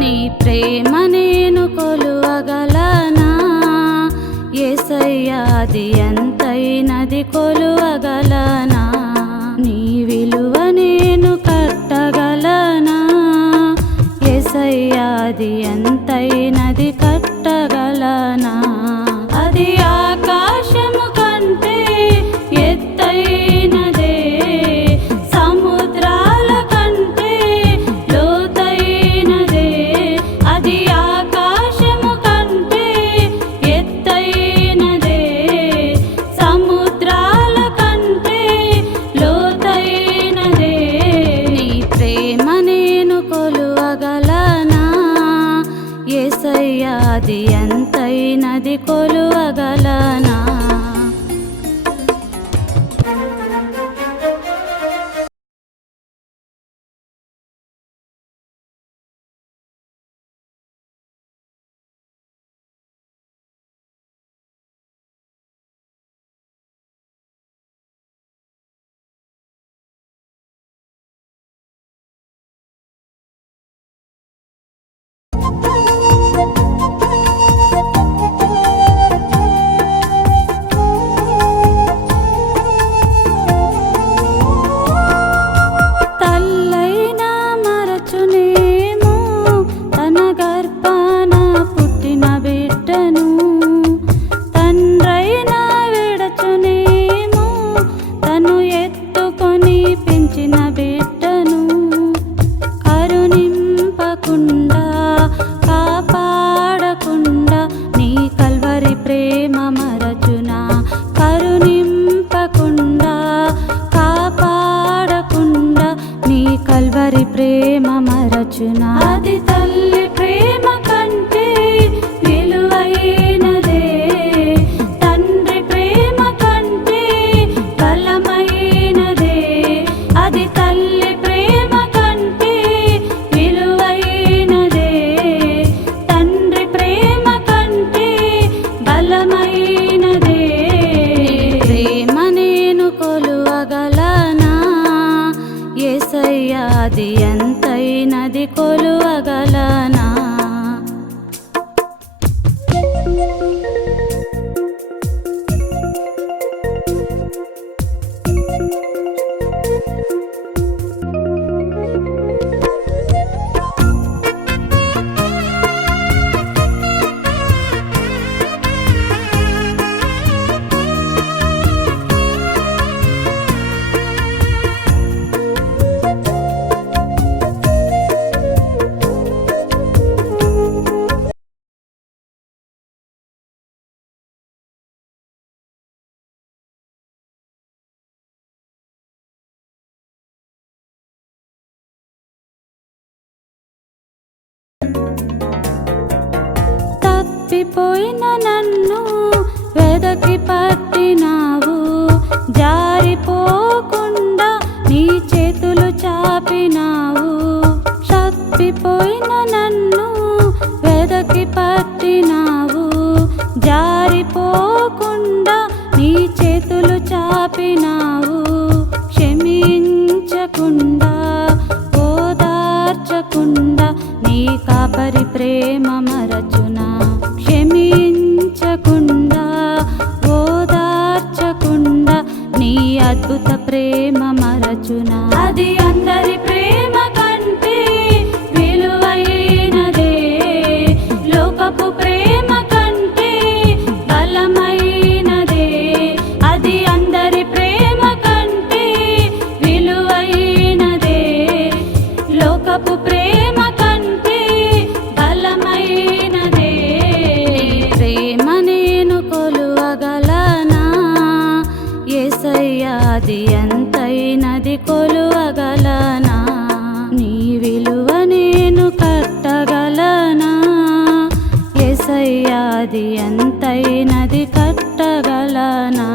నీ ప్రేమ నేను కొలువగలనా యేసయ్యా, అది ఎంతైనది కొలువగలనా? నీ విలువ నేను కట్టగలనా యేసయ్యా, అది ఎంతైనది కట్టగలనా? అది ఆకాశము కంటే ఎత్తైనదే, సముద్రాల కంటే లోతైనదే. అది ఆకాశము కంటే ఎత్తైనదే, సముద్రాల కంటే లోతైనదే. నీ ప్రేమ నేను కొలువగలనా యేసయ్యా, అది ఎంతైనది కొలువగలనా? తల్లైనా మరచునేమో తన గర్భాన పుట్టిన బిడ్డను, తండ్రైనా విడచునేమో తను ఎత్తుకొని పెంచిన బిడ్డను. కరుణింపకుండా కాపాడకుండా నీ కల్వరి ప్రేమ మరచునా? కరుణింపకుండా కాపాడకుండా నీ కల్వరి ప్రేమ మరచునా? అది తల్లి ప్రేమ కంటే విలువైనదే, తండ్రి ప్రేమ కంటే బలమైనదే. అది తల్లి ప్రేమ కంటే విలువైనదే, తండ్రి ప్రేమ కంటే బలమైనదే. ప్రేమ నేను కొలువగలనా యేసయ్యా, అది ఎంతైనది కొలువగలనా? తప్పిపోయిన నన్ను వెదకి పట్టినావు, జారిపోకుండా నీ చేతులు చాపినావు. తప్పిపోయిన నన్ను వెదకి పట్టినావు, జారిపోకుండా నీ చేతులు చాపినావు. క్షమించకుండా ఓదార్చకుండా నీ కాపరి ప్రేమ మరచునా? క్షమించకుండా ఓదార్చకుండా నీ అద్భుత ప్రేమ మరచునా? అది అందరి ప్రేమ కంటే విలువైనదే, లోకపు ప్రేమ కంటే బలమైనదే. అది అందరి ప్రేమ కంటే విలువైనదే, లోకపు ప్రేమ కంటే బలమైనదే. ఇవ్వగలనా నీ విలువ నేను కట్టగలనా యేసయ్యాది ఎంతైనది కట్టగలనా